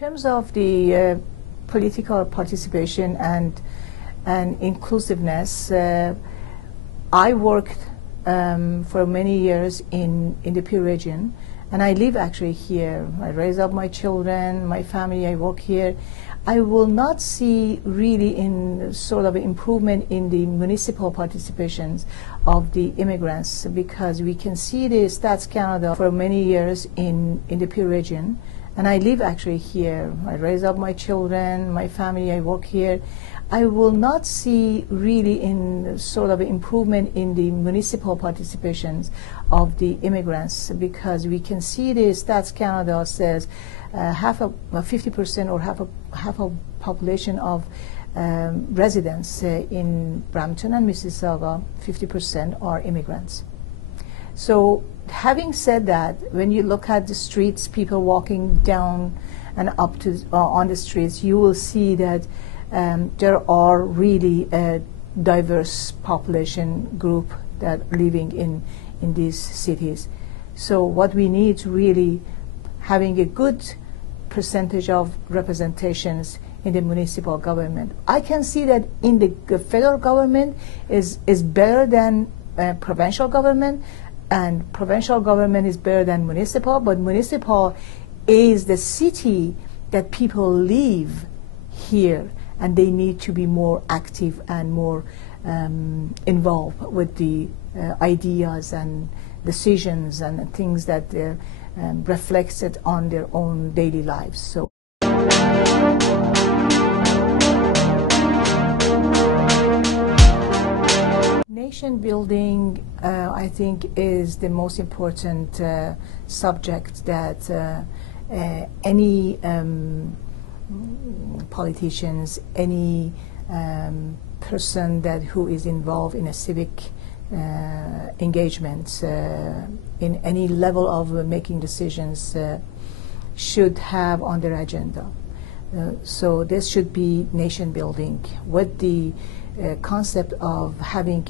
terms of the political participation and inclusiveness, I worked for many years in the Pir region, and I live actually here. I raise up my children, my family, I work here. I will not see really in sort of improvement in the municipal participations of the immigrants, because we can see the Stats Canada for many years in the Pir region, and I live actually here. I raise up my children, my family, I work here. I will not see really in sort of improvement in the municipal participations of the immigrants, because we can see the Stats Canada says 50% or half a population of residents in Brampton and Mississauga, 50% are immigrants. So having said that, when you look at the streets, people walking down and up to on the streets, you will see that there are really a diverse population group that living in these cities. So what we need really having a good percentage of representations in the municipal government. I can see that in the federal government is better than provincial government, and provincial government is better than municipal, but municipal is the city that people live here, and they need to be more active and more involved with the ideas and decisions and things that reflects it on their own daily lives. So. Nation building, I think, is the most important subject that any politicians, any person who is involved in a civic engagement in any level of making decisions should have on their agenda. So this should be nation building with the concept of having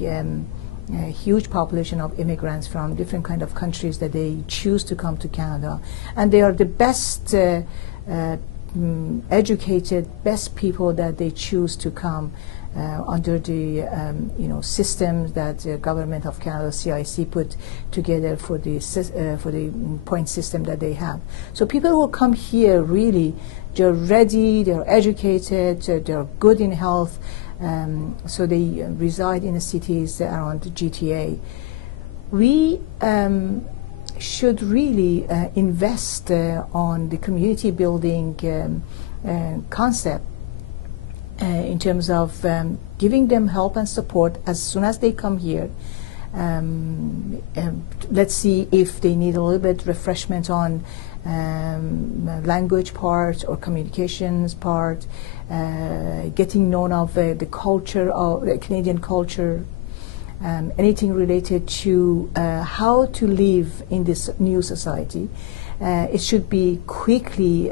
a huge population of immigrants from different kind of countries that they choose to come to Canada, and they are the best educated, best people that they choose to come under the systems that the government of Canada, CIC, put together for the point system that they have. So people who come here really, they're ready, they're educated, they're good in health, so they reside in the cities around the GTA. We should really invest on the community building concept in terms of giving them help and support as soon as they come here. Let's see if they need a little bit refreshment on language part or communications part, getting known of the culture of the Canadian culture, anything related to how to live in this new society. It should be quickly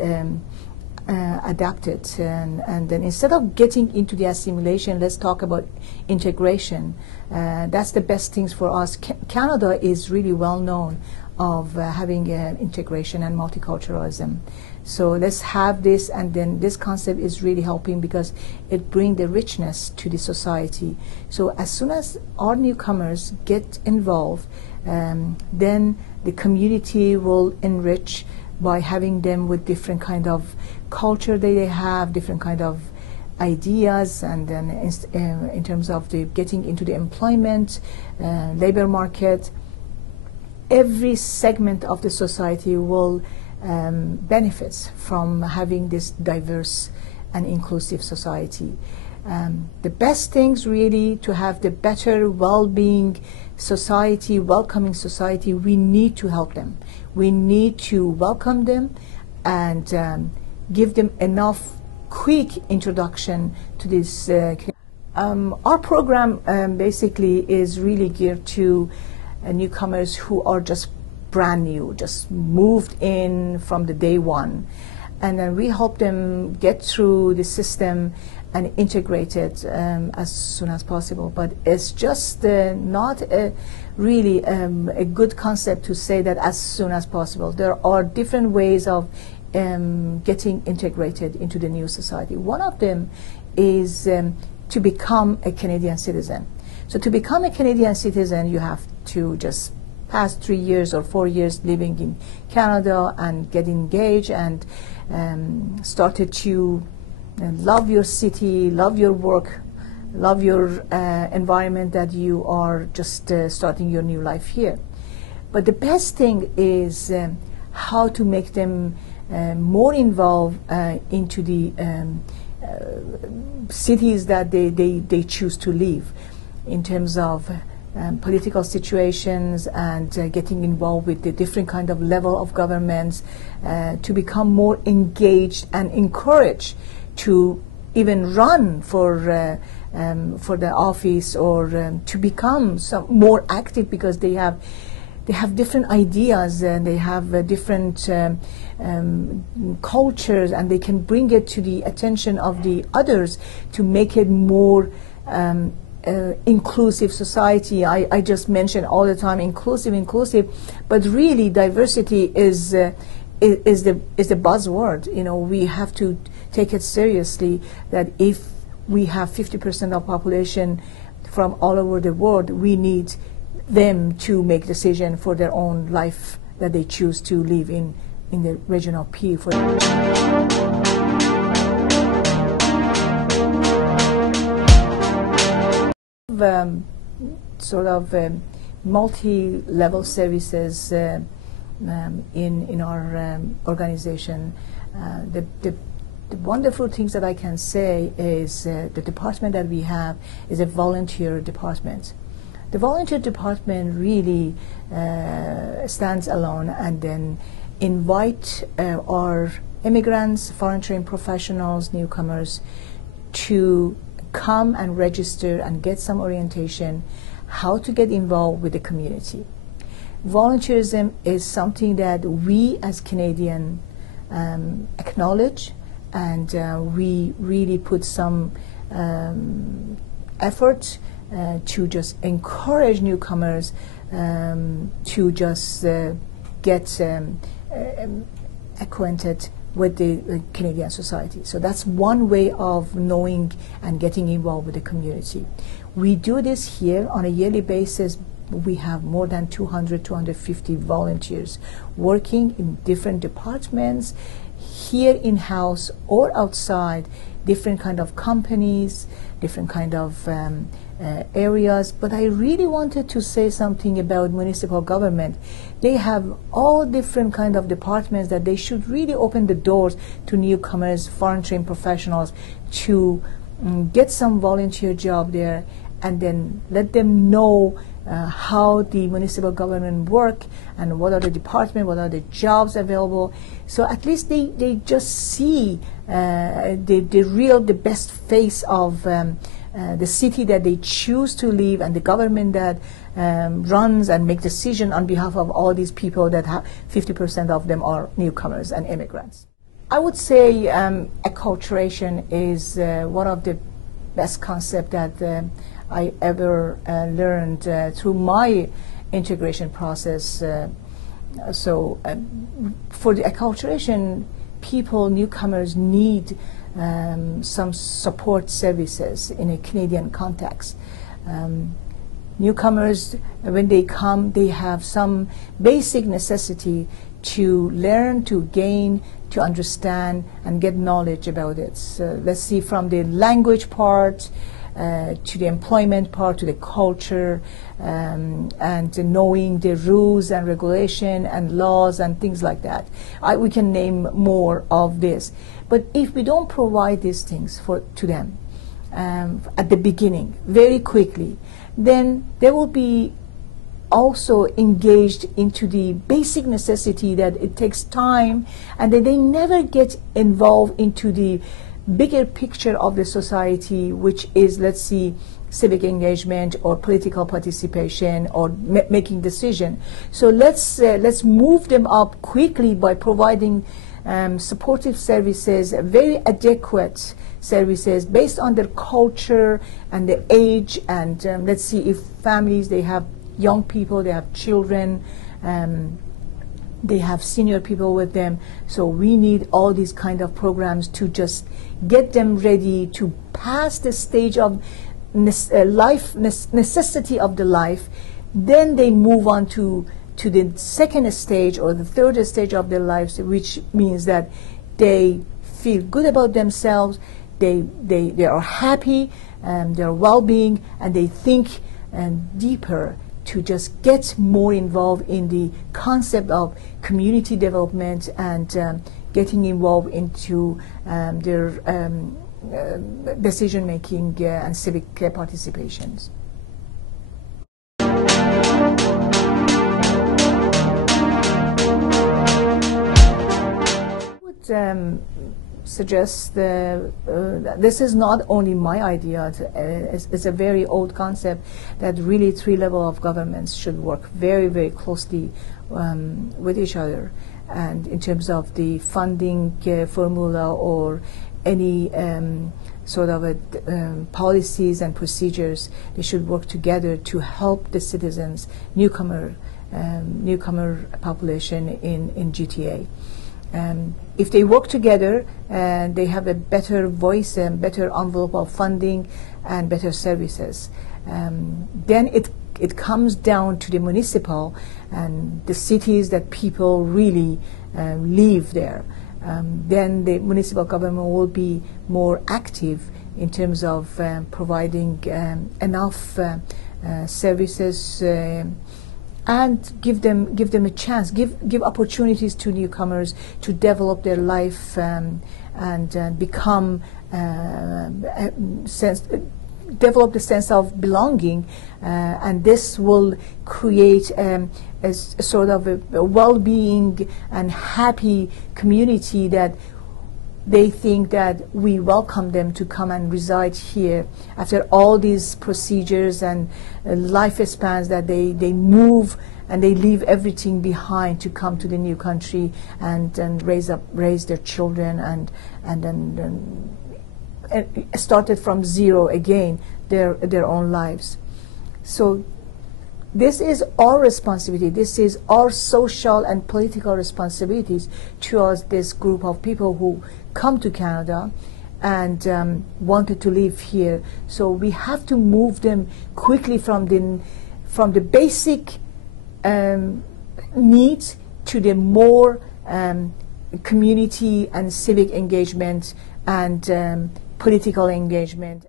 adapted, and then instead of getting into the assimilation, let's talk about integration. That's the best things for us. Canada is really well known of having integration and multiculturalism. So let's have this, and then this concept is really helping because it brings the richness to the society. So as soon as our newcomers get involved, then the community will enrich by having them with different kind of culture that they have, different kind of ideas, and then in terms of the getting into the employment, labor market, every segment of the society will benefits from having this diverse and inclusive society. The best things really to have the better well-being society, welcoming society, we need to help them. We need to welcome them and give them enough quick introduction to this. Our program basically is really geared to newcomers who are just brand new, just moved in from the day one, and then we help them get through the system and integrate it as soon as possible. But it's just not really a good concept to say that as soon as possible. There are different ways of getting integrated into the new society. One of them is to become a Canadian citizen. So to become a Canadian citizen, you have to just pass 3 years or 4 years living in Canada and get engaged and started to love your city, love your work, love your environment that you are just starting your new life here. But the best thing is how to make them more involved into the cities that they choose to live, in terms of political situations and getting involved with the different kind of level of governments, to become more engaged and encouraged to even run for the office, or to become more active, because they have different ideas and they have different cultures, and they can bring it to the attention of the others to make it more inclusive society. I just mention all the time inclusive, but really diversity is the buzzword. You know, we have to take it seriously, that if we have 50% of population from all over the world, we need them to make decision for their own life that they choose to live in the region of P. Sort of multi-level services in our organization. The wonderful things that I can say is the department that we have is a volunteer department. The volunteer department really stands alone and then invite our immigrants, foreign trained professionals, newcomers to come and register and get some orientation how to get involved with the community. Volunteerism is something that we as Canadian acknowledge, and we really put some effort to just encourage newcomers to just get acquainted with the Canadian society. So that's one way of knowing and getting involved with the community. We do this here on a yearly basis. We have more than 250 volunteers working in different departments, here in-house or outside, different kind of companies, different kind of areas. But I really wanted to say something about municipal government. They have all different kind of departments that they should really open the doors to newcomers, foreign trained professionals, to get some volunteer job there, and then let them know how the municipal government work and what are the departments, what are the jobs available. So at least they just see the best face of the city that they choose to live, and the government that runs and make decision on behalf of all these people that have 50% of them are newcomers and immigrants. I would say acculturation is one of the best concept that I ever learned through my integration process. For the acculturation, people, newcomers need some support services in a Canadian context. Newcomers, when they come, they have some basic necessity to learn, to gain, to understand, and get knowledge about it. So let's see, from the language part, to the employment part, to the culture, and knowing the rules and regulation and laws and things like that. We can name more of this. But if we don't provide these things to them at the beginning, very quickly, then they will be also engaged into the basic necessity that it takes time, and then they never get involved into the bigger picture of the society, which is, let's see, civic engagement or political participation or making decision. So let's move them up quickly by providing supportive services, very adequate services based on their culture and the age, and let's see if families, they have young people, they have children, They have senior people with them, so we need all these kind of programs to just get them ready to pass the stage of necessity of the life. Then they move on to the second stage or the third stage of their lives, which means that they feel good about themselves, they are happy, their well-being, and they think deeper to just get more involved in the concept of community development and getting involved into their decision-making and civic participations. I would suggest this is not only my idea, it's a very old concept that really three levels of governments should work very, very closely with each other, and in terms of the funding formula or any sort of policies and procedures, they should work together to help the citizens, newcomer population in GTA. If they work together and they have a better voice and better envelope of funding and better services, then it comes down to the municipal and the cities that people really live there. Then the municipal government will be more active in terms of providing enough services and give them a chance, give opportunities to newcomers to develop their life and become develop the sense of belonging, and this will create a sort of a well-being and happy community that they think that we welcome them to come and reside here after all these procedures and lifespans that they move and they leave everything behind to come to the new country and raise their children and then started from zero again their own lives. So this is our responsibility. This is our social and political responsibilities towards this group of people who come to Canada and wanted to live here. So we have to move them quickly from the basic needs to the more community and civic engagement and political engagement.